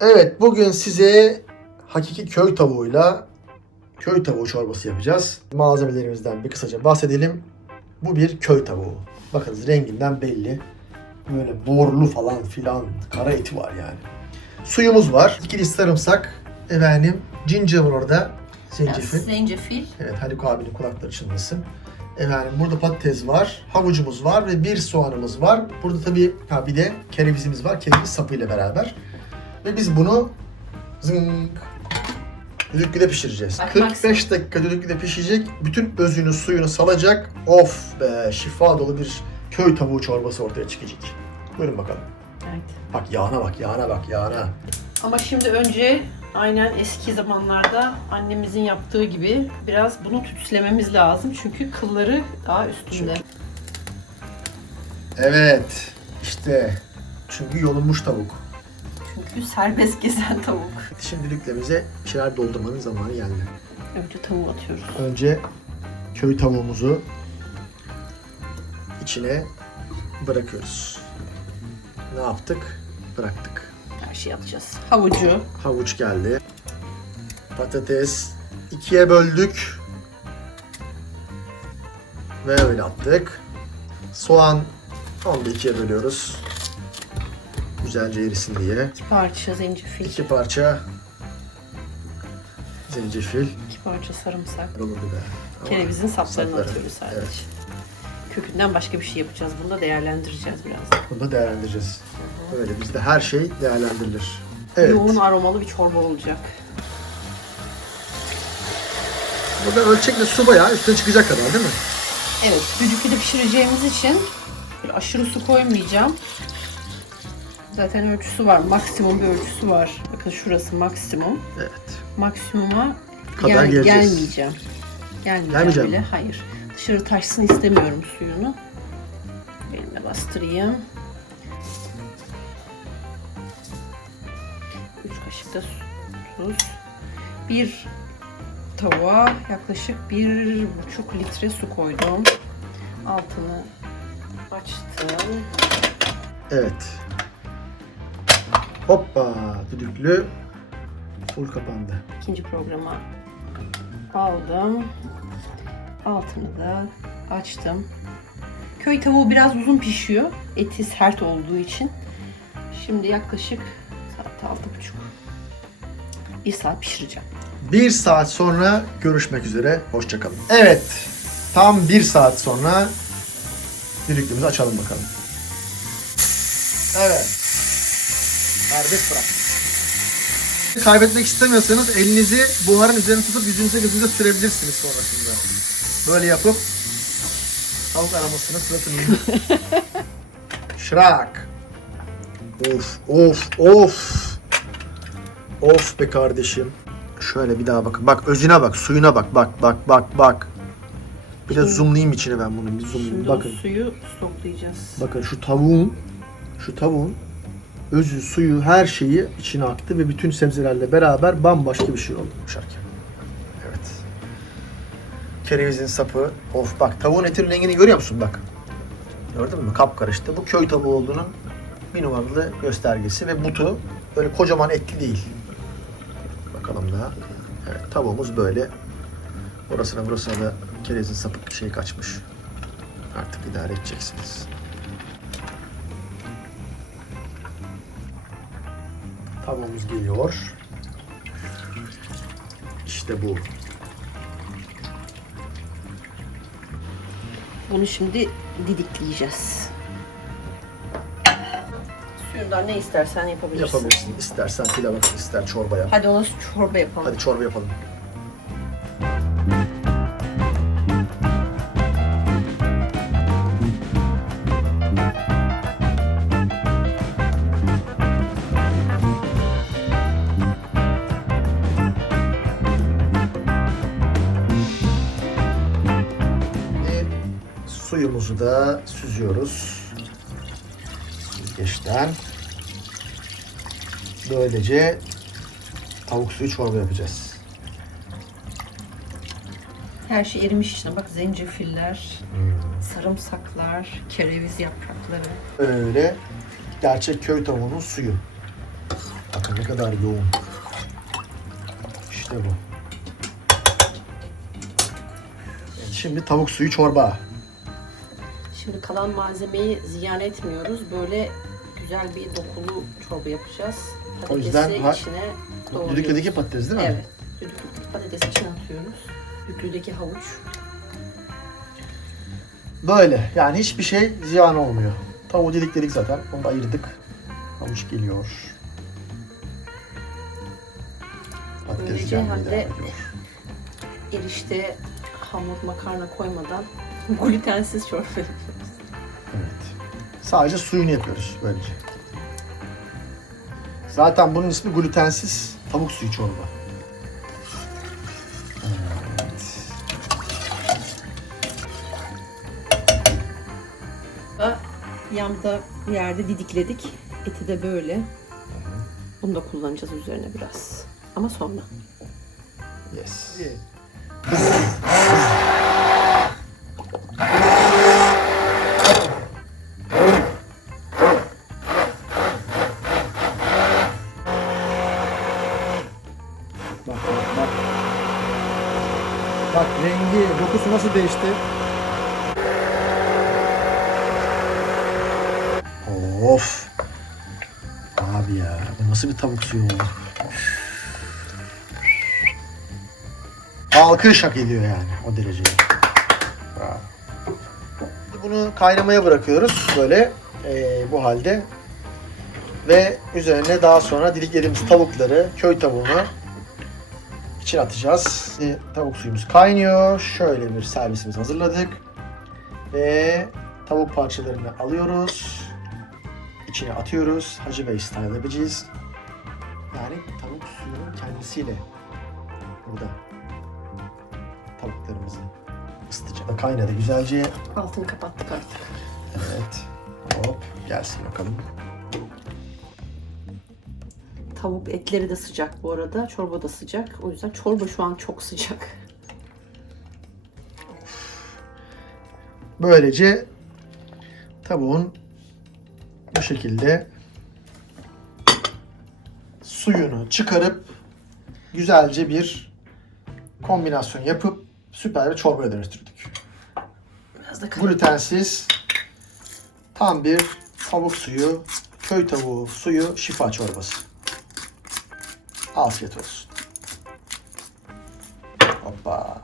Evet bugün size hakiki köy tavuğuyla köy tavuğu çorbası yapacağız. Malzemelerimizden bir kısaca bahsedelim. Bu bir köy tavuğu. Bakınız renginden belli. Böyle borlu falan filan kara eti var yani. Suyumuz var. İki diş sarımsak. Efendim ginger var orada. Zencefil. Zencefil. Evet Haluk abinin kulakları çınlasın. Efendim burada patates var, havucumuz var ve bir soğanımız var. Burada tabii ha bir de kerevizimiz var. Kereviz sapıyla beraber. Ve biz bunu zınk düdüklüde pişireceğiz. Bak, 45 dakika düdüklüde pişecek. Bütün özünü, suyunu salacak. Of be şifa dolu bir köy tavuğu çorbası ortaya çıkacak. Buyurun bakalım. Evet. Bak yağına bak, yağına bak, yağına. Ama şimdi önce aynen eski zamanlarda annemizin yaptığı gibi biraz bunu tütsülememiz lazım. Çünkü kılları daha üstünde. Evet, işte çünkü yolunmuş tavuk. Çünkü serbest gezen tavuk. Şimdi düdüklemize bir şeyler doldurmanın zamanı geldi. Önce tavuğu atıyoruz. Önce köy tavuğumuzu içine bırakıyoruz. Ne yaptık? Bıraktık. Her şeyi atacağız. Havucu. Havuç geldi. Patates ikiye böldük. Ve öyle attık. Soğan onu da ikiye bölüyoruz. Güzelce erisin diye. iki parça zencefil. İki parça zencefil. iki parça sarımsak. Ama Kerevizin saplarını sapları, atıyoruz sadece. evet. Kökünden başka bir şey yapacağız. Bunu da değerlendireceğiz biraz. Bunu da değerlendireceğiz. Öyle bizde her şey değerlendirilir. Evet. Yoğun aromalı bir çorba olacak. Burada ölçekle su bayağı üstüne çıkacak kadar değil mi? Evet, düdüklüde pişireceğimiz için böyle aşırı su koymayacağım. Zaten ölçüsü var. Maksimum bir ölçüsü var. Bakın şurası maksimum. Evet. Maksimuma Kadar gel- geleceğiz. gelmeyeceğim. Gelmeyeceğim Gelmeyeceğim bile. mi? Hayır. Dışarı taşsın istemiyorum suyunu. Elimle bastırayım. 3 kaşık da su- tuz. Bir tavuğa yaklaşık bir buçuk litre su koydum. Altını açtım. Evet. Hoppa düdüklü full kapandı. İkinci programa aldım. Altını da açtım. Köy tavuğu biraz uzun pişiyor. Eti sert olduğu için. Şimdi yaklaşık saat altı buçuk. Bir saat pişireceğim. Bir saat sonra görüşmek üzere. Hoşçakalın. Evet. Tam bir saat sonra düdüklümüzü açalım bakalım. Evet. Serbest bırak. Kaybetmek istemiyorsanız elinizi buharın üzerine tutup yüzünüze gözünüze sürebilirsiniz sonrasında. Böyle yapıp tavuk aramasını suratını Şırak. Of of of. Of be kardeşim. Şöyle bir daha bakın. Bak özüne bak, suyuna bak. Bak bak bak bak. Bir de zoomlayayım içine ben bunu. Bir zoomlayayım. Şimdi Bakın. o suyu stoklayacağız. Bakın şu tavuğun şu tavuğun özü, suyu, her şeyi içine aktı ve bütün sebzelerle beraber bambaşka bir şey oldu yumuşarken. Evet. Kerevizin sapı. Of bak tavuğun etin rengini görüyor musun bak. Gördün mü? Kapkarıştı. Bu köy tavuğu olduğunun bir numaralı göstergesi ve butu böyle kocaman etli değil. Bakalım daha. Evet tavuğumuz böyle. Orasına burasına da kerevizin sapı şey kaçmış. Artık idare edeceksiniz. Tavuğumuz geliyor. İşte bu. Bunu şimdi didikleyeceğiz. Suyundan ne istersen yapabilirsin. Yapabilirsin. İstersen pilav yap, ister çorba yap. Hadi ona çorba yapalım. Hadi çorba yapalım. Suyumuzu da süzüyoruz. Süzgeçten. Böylece tavuk suyu çorba yapacağız. Her şey erimiş içine. Bak zencefiller, sarımsaklar, kereviz yaprakları. Böyle gerçek köy tavuğunun suyu. Bakın ne kadar yoğun. İşte bu. Şimdi tavuk suyu çorba. Şimdi kalan malzemeyi ziyan etmiyoruz. Böyle güzel bir dokulu çorba yapacağız. O yüzden Patatesi içine doğruyoruz. Düdüklüdeki patates değil mi? Evet. Düdüklü patatesi içine atıyoruz. Düdüklüdeki havuç. Böyle. Yani hiçbir şey ziyan olmuyor. Tavuğu dedik dedik zaten. Onu da ayırdık. Havuç geliyor. Patates gelmeye devam ediyor. Erişte hamur makarna koymadan glutensiz çorba yapıyoruz. Evet. Sadece suyunu yapıyoruz böylece. Zaten bunun ismi glutensiz tavuk suyu çorba. Evet. Da Yanda bir yerde didikledik. Eti de böyle. Bunu da kullanacağız üzerine biraz. Ama sonra. Yes. Bak değişti? Of. Abi ya bu nasıl bir tavuk suyu oldu? Alkış hak ediyor yani o dereceye. Bravo. Bunu kaynamaya bırakıyoruz böyle eee, bu halde. Ve üzerine daha sonra didiklediğimiz tavukları, köy tavuğunu içine atacağız. Şimdi tavuk suyumuz kaynıyor. Şöyle bir servisimiz hazırladık. Ve tavuk parçalarını alıyoruz. İçine atıyoruz. Hacı Bey style yapacağız. Yani tavuk suyunun kendisiyle burada tavuklarımızı ısıtacağız. Kaynadı güzelce. Altını kapattık artık. Evet. Hop gelsin bakalım. Tavuk etleri de sıcak bu arada. Çorba da sıcak. O yüzden çorba şu an çok sıcak. Böylece tavuğun bu şekilde suyunu çıkarıp güzelce bir kombinasyon yapıp süper bir çorbaya dönüştürdük. Biraz da kırmızı. Glutensiz tam bir tavuk suyu, köy tavuğu suyu şifa çorbası. Afiyet olsun. Hoppa.